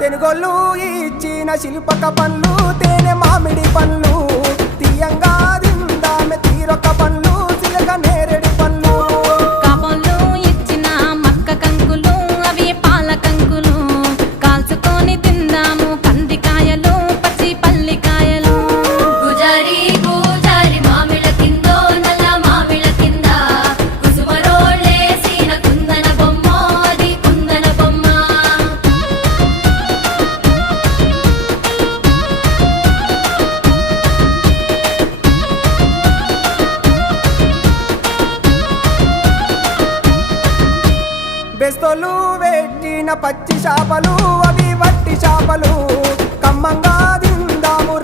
తెనుగోళ్ళు ఇచ్చిన శిల్పక పండ్లు తేనె మామిడి పండ్లు తీయంగా తిందామె తీరొక్క పండ్లు చిలక నేరేడు పండ్లు కాపోళ్ళు ఇచ్చిన మక్క కంకులు అవి పాల కంకులు కాల్చుకొని తిందాము కందికాయలు పచ్చి పల్లికాయలు గుజారి గుజారి మామిళ్ళ కిందో నల్ల మామిళ్ళ కింద కుసుమరోళ్ళేసిన కుందన బొమ్మ అది కుందన బొమ్మ బెస్తోలు పెట్టిన పచ్చి చేపలు అవి వట్టి చేపలు కమ్మంగా తిందాము